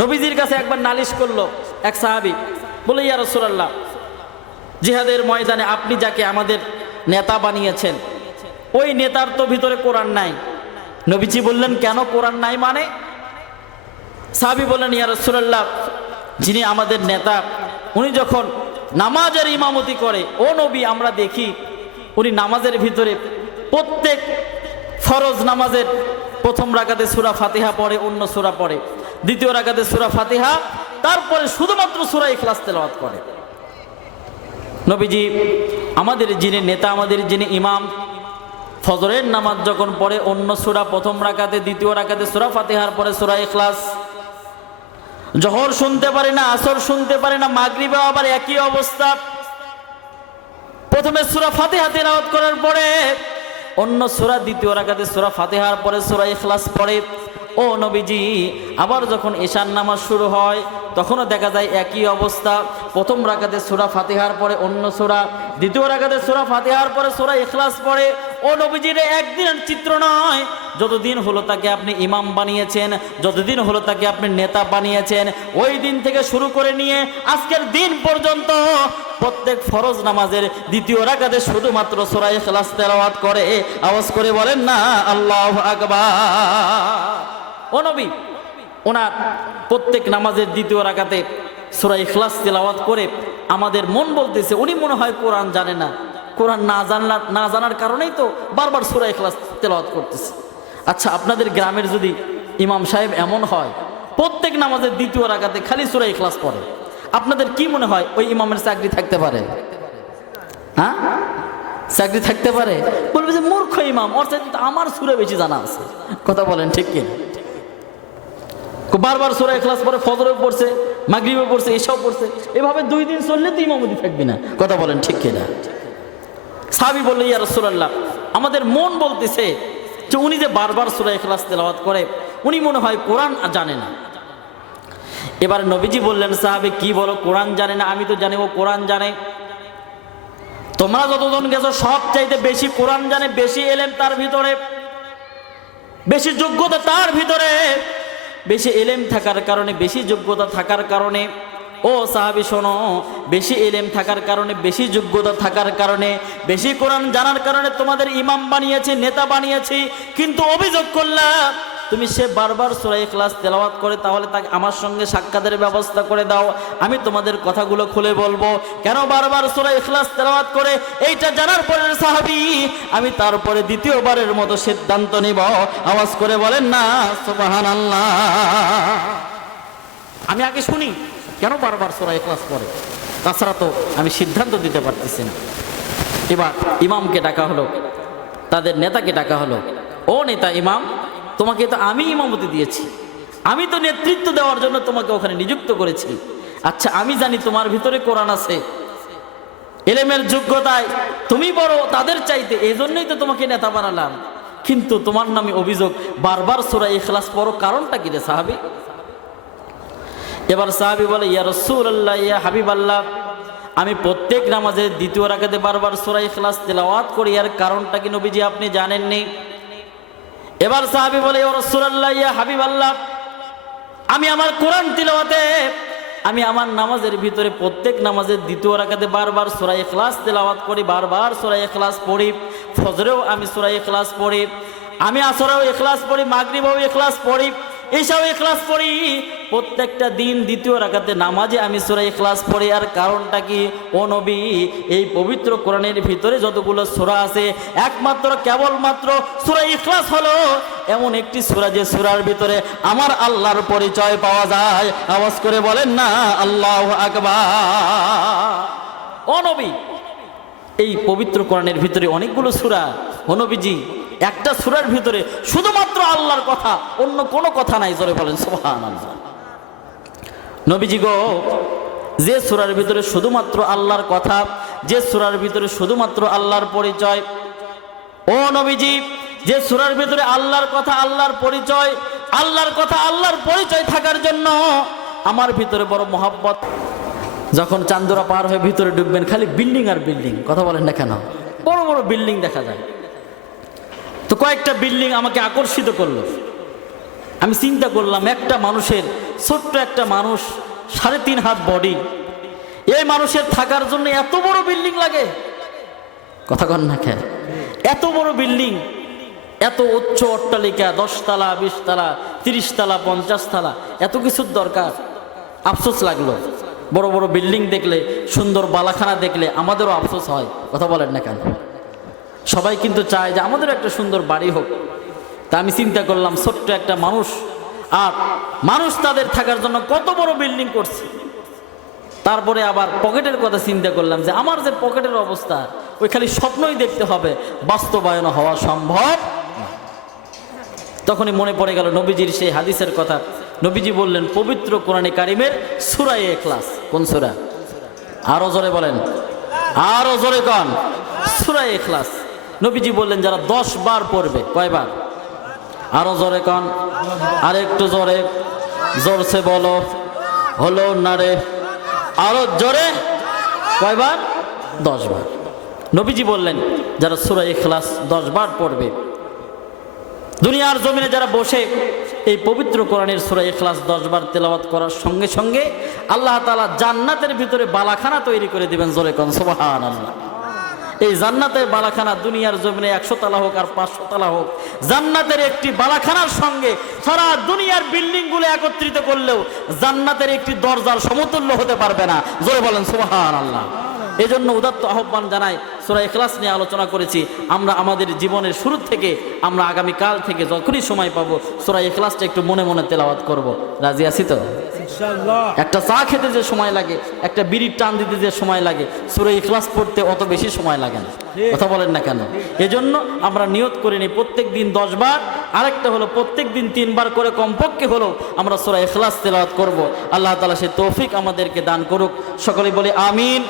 নবীজির কাছে একবার নালিশ করলো এক সাহাবী, বলে ইয়া রাসূলুল্লাহ, জিহাদের ময়দানে আপনি যাকে আমাদের নেতা বানিয়েছেন, ওই নেতার তো ভিতরে কোরআন নাই। নবীজি বললেন, কেন কোরআন নাই মানে? সাহাবী বললেন, ইয়া রাসূলুল্লাহ, যিনি আমাদের নেতা, উনি যখন নামাজের ইমামতি করে, ও নবী, আমরা দেখি উনি নামাজের ভিতরে প্রত্যেক ফরজ নামাজের প্রথম রাকাতে সূরা ফাতিহা পড়ে, অন্য সূরা পড়ে, দ্বিতীয় রাকাতে সূরা ফাতিহা, তারপরে শুধুমাত্র সূরা ইখলাস তেলাওয়াত করে। নবীজি আমাদের যিনি নেতা, আমাদের যিনি ইমাম, ফজরের নামাজ যখন পড়ে অন্য সূরা প্রথম রাকাতে, দ্বিতীয় রাকাতে সূরা ফাতিহার পরে সূরা ইখলাস। জোহর শুনতে পারে না, আসর শুনতে পারে না, মাগরিবে আবার একই অবস্থা। প্রথমে সূরা ফাতিহা তেলাওয়াত করার পরে অন্য সূরা, দ্বিতীয় রাকাতে সূরা ফাতিহার পরে সূরা ইখলাস পড়ে। ও নবীজি, আবার যখন ঈশার নামাজ শুরু হয় তখনও দেখা যায় একই অবস্থা। প্রথম রাকাতে সূরা ফাতিহার পরে অন্য সূরা, দ্বিতীয় রাকাতে সূরা ফাতিহার পরে সূরা ইখলাস পড়ে। ও নবীজির একদিনের চিত্র নয়, যতদিন হলো তাকে আপনি ইমাম বানিয়েছেন, যতদিন হলো তাকে আপনি নেতা বানিয়েছেন, ওই দিন থেকে শুরু করে নিয়ে আজকের দিন পর্যন্ত প্রত্যেক ফরজ নামাজের দ্বিতীয় রাকাতে শুধুমাত্র সূরা ইখলাস তেলাওয়াত করে। আওয়াজ করে বলেন না আল্লাহু আকবার। ও নবী, ওনার প্রত্যেক নামাজের দ্বিতীয় রাকাতে সূরা ইখলাস তেলাওয়াত করে আমাদের মন বলতেছে উনি মনে হয় কোরআন জানে না। কোরআন না জানার কারণেই তো বারবার সূরা ইখলাস তেলাওয়াত করতেছে। আচ্ছা, আপনাদের গ্রামের যদি ইমাম সাহেব এমন হয় প্রত্যেক নামাজের দ্বিতীয় রাকাতে খালি সূরা ইখলাস পড়ে, আপনাদের কি মনে হয় ওই ইমামের চাকরি থাকতে পারে? হ্যাঁ, চাকরি থাকতে পারে? বলবে যে মূর্খ ইমাম, ওর চাইতে তো আমার সূরা বেশি জানা আছে। কথা বলেন ঠিক কি? বারবার সূরা ইখলাস পড়ে, ফজরে পড়ছে, মাগরিবে পড়ছে, এসব পড়ছে, এভাবে 2 দিন চললে তো ইমামতি থাকবি না। কথা বলেন ঠিক কিনা? সাহাবী বলল, ইয়া রাসূলুল্লাহ, আমাদের মন বলতেছে যে উনি যে বারবার সূরা ইখলাস তেলাওয়াত করে উনি মনে হয় কোরআন জানে না। এবার নবীজি বললেন, সাহাবী কি বলো, কোরআন জানে না? আমি তো জানি ও কোরআন জানে। তোমরা যতজন গেছো সব চাইতে বেশি কোরআন জানে, বেশি এলেম তার ভিতরে, বেশি যোগ্যতা তার ভিতরে। বেশি এলেম থাকার কারণে, বেশি যোগ্যতা থাকার কারণে, ও সাহাবী শোনো, বেশি এলেম থাকার কারণে, বেশি যোগ্যতা থাকার কারণে, বেশি কোরআন জানার কারণে তোমাদের ইমাম বানিয়েছি, নেতা বানিয়েছি। কিন্তু অভিযোগ করলাম তুমি সে বারবার সূরা ইখলাস তেলাওয়াত করে, তাহলে তাকে আমার সঙ্গে সাক্ষাতের ব্যবস্থা করে দাও, আমি তোমাদের কথাগুলো খুলে বলবো কেন বারবার সূরা ইখলাস তেলাওয়াত করে। এইটা জানার পরে সাহাবী আমি তারপরে দ্বিতীয়বারের মতো সিদ্ধান্ত নিব। আওয়াজ করে বলেন না সুবহানাল্লাহ। আমি আগে শুনি কেন বারবার সূরা ইখলাস পড়ে, তাছাড়া তো আমি সিদ্ধান্ত দিতে পারতেছি না। এবার ইমামকে ডাকা হলো, তাদের নেতাকে ডাকা হলো। ও নেতা, ইমাম, তোমাকে তো আমি ইমামতি দিয়েছি, আমি তো নেতৃত্ব দেওয়ার জন্য তোমাকে ওখানে নিযুক্ত করেছি। আচ্ছা, আমি জানি তোমার ভিতরে কোরআন আছে, এলেমের যোগ্যতায় তুমি বড় তাদের চাইতে, এই জন্যই তো তোমাকে নেতা বানালাম। কিন্তু তোমার নামে অভিযোগ বারবার সূরা ইখলাস পড়ো, কারণটা কি রে সাহাবী? এবার সাহাবী বলে, ইয়া রাসূলুল্লাহ, ইয়া হাবিবাল্লাহ, আমি প্রত্যেক নামাজের দ্বিতীয় রাকাতে বারবার সূরা ইখলাস তেলাওয়াত করি, এর কারণটা কি নবীজি আপনি জানেননি? এবার সাহাবী বলে, ইয়া রাসূলুল্লাহ, ইয়া হাবিবাল্লাহ, আমি আমার কোরআন তিলাওয়াতে, আমি আমার নামাজের ভিতরে প্রত্যেক নামাজের দ্বিতীয় রাকাতে বারবার সূরা ইখলাস তেলাওয়াত করি, বারবার সূরা ইখলাস পড়ি। ফজরেও আমি সূরা ইখলাস পড়ি, আমি আসরেও ইখলাস পড়ি, মাগরিবেও ইখলাস পড়ি, এশাও ইখলাস পড়ি। প্রত্যেকটা দিন দ্বিতীয় রাকাতে নামাজে আমি সূরা ইখলাস পড়ি। আর কারণটা কি? ও নবী, এই পবিত্র কোরআনের ভিতরে যতগুলো সূরা আছে একমাত্র কেবলমাত্র সূরা ইখলাস হলো এমন একটি সূরা যে সূরার ভিতরে আমার আল্লাহর পরিচয় পাওয়া যায়। আওয়াজ করে বলেন না আল্লাহু আকবার। ও নবী, এই পবিত্র কোরআনের ভিতরে অনেকগুলো সূরা। ও নবীজি, একটা সূরার ভিতরে শুধুমাত্র আল্লাহর কথা, অন্য কোনো কথা নাই। জোরে বলেন সুবহানাল্লাহ। নবীজি গো, যে সূরার ভিতরে শুধুমাত্র আল্লাহর কথা, যে সূরার ভিতরে শুধুমাত্র আল্লাহর পরিচয়, ও নবীজি, যে সূরার ভিতরে আল্লাহর কথা, আল্লাহর পরিচয়, আল্লাহর কথা, আল্লাহর পরিচয় থাকার জন্য আমার ভিতরে বড় মহব্বত। যখন চান্দুরা পার হয়ে ভিতরে ঢুকবেন খালি বিল্ডিং আর বিল্ডিং। কথা বলেন না কেন? বড় বড় বিল্ডিং দেখা যায়। তো কয়েকটা বিল্ডিং আমাকে আকর্ষিত করলো। আমি চিন্তা করলাম একটা মানুষের ছোট্ট একটা মানুষ, 3.5 হাত বডি, এই মানুষের থাকার জন্য এত বড় বিল্ডিং লাগে? কথা কন না খেয়ে, এত বড় বিল্ডিং, এত উচ্চ অট্টালিকা, 10 তলা, 20 তলা, 30 তলা, 50 তলা, এত কিছুর দরকার? আফসোস লাগলো। বড় বড় বিল্ডিং দেখলে, সুন্দর বালাখানা দেখলে আমাদেরও আফসোস হয়। কথা বলেন না কেন? সবাই কিন্তু চায় যে আমাদেরও একটা সুন্দর বাড়ি হোক। তা আমি চিন্তা করলাম, ছোট্ট একটা মানুষ, আর মানুষ তাদের থাকার জন্য কত বড় বিল্ডিং করছে। তারপরে আবার পকেটের কথা চিন্তা করলাম যে আমার যে পকেটের অবস্থা, ওই খালি স্বপ্নই দেখতে হবে, বাস্তবায়ন হওয়া সম্ভব না। তখনই মনে পড়ে গেল নবীজির সেই হাদিসের কথা। নবীজি বললেন পবিত্র কোরআনে কারিমের সূরা ইখলাস। কোন সূরা? আরো জোরে বলেন, আরো জোরে কন, সূরা ইখলাস। নবীজি বললেন যারা 10 বার পড়বে। কয়বার? আরো জোরে কন, আর একটু জোরে, জোরসে বলো, হলো না রে, আরো জোরে। কয়বার? 10 বার। নবীজি বললেন যারা সূরা ইখলাস 10 বার পড়বে, দুনিয়ার জমিনে যারা বসে এই পবিত্র কোরআনের সূরা ইখলাস 10 বার তেলাওয়াত করার সঙ্গে সঙ্গে আল্লাহ তাআলা জান্নাতের ভিতরে বালাখানা তৈরি করে দিবেন। জোরে কোন সুবহানাল্লাহ। এই জান্নাতের বালাখানা দুনিয়ার জমিনে 100 তলা হোক আর 500 তলা হোক, জান্নাতের একটি বালাখানার সঙ্গে সারা দুনিয়ার বিল্ডিং গুলো একত্রিত করলেও জান্নাতের একটি দরজার সমতুল্য হতে পারবে না। জোরে বলেন সুবহানাল্লাহ। এই জন্য উদাত্ত আহ্বান জানাই, সূরা ইখলাস নিয়ে আলোচনা করেছি। আমরা আমাদের জীবনের শুরু থেকে, আমরা আগামীকাল থেকে যখনই সময় পাবো সূরা ইখলাসটা একটু মনে মনে তেলাওয়াত করব। রাজি আছি তো? ইনশাআল্লাহ। একটা চা খেতে যে সময় লাগে, একটা বিড়ির টান দিতে যে সময় লাগে, সূরা ইখলাস পড়তে অত বেশি সময় লাগে না। কথা বলেন না কেন? এজন্য আমরা নিয়ত করে নিই প্রত্যেক দিন 10 বার, আরেকটা হলো প্রত্যেক দিন 3 বার করে কমপক্ষে হলো আমরা সূরা ইখলাস তেলাওয়াত করব। আল্লাহ তাআলা সেই তৌফিক আমাদেরকে দান করুক। সকলে বলে আমিন।